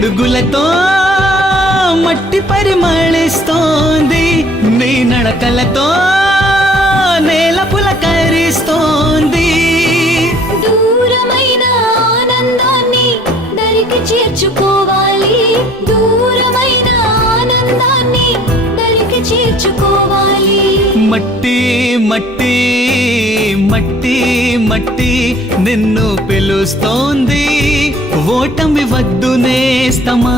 అడుగులతో మట్టి పరిమళిస్తోంది, నీ నడకలతో నేల పులకరిస్తోంది. దూరమైన ఆనందాన్ని దరికి చేర్చుకోవాలి, దూరమైన ఆనందాన్ని దరికి చేర్చుకోవాలి. మట్టి మట్టి మట్టి మట్టి నిన్ను పిలుస్తోంది, ఓటమి వద్దు నేస్తమా.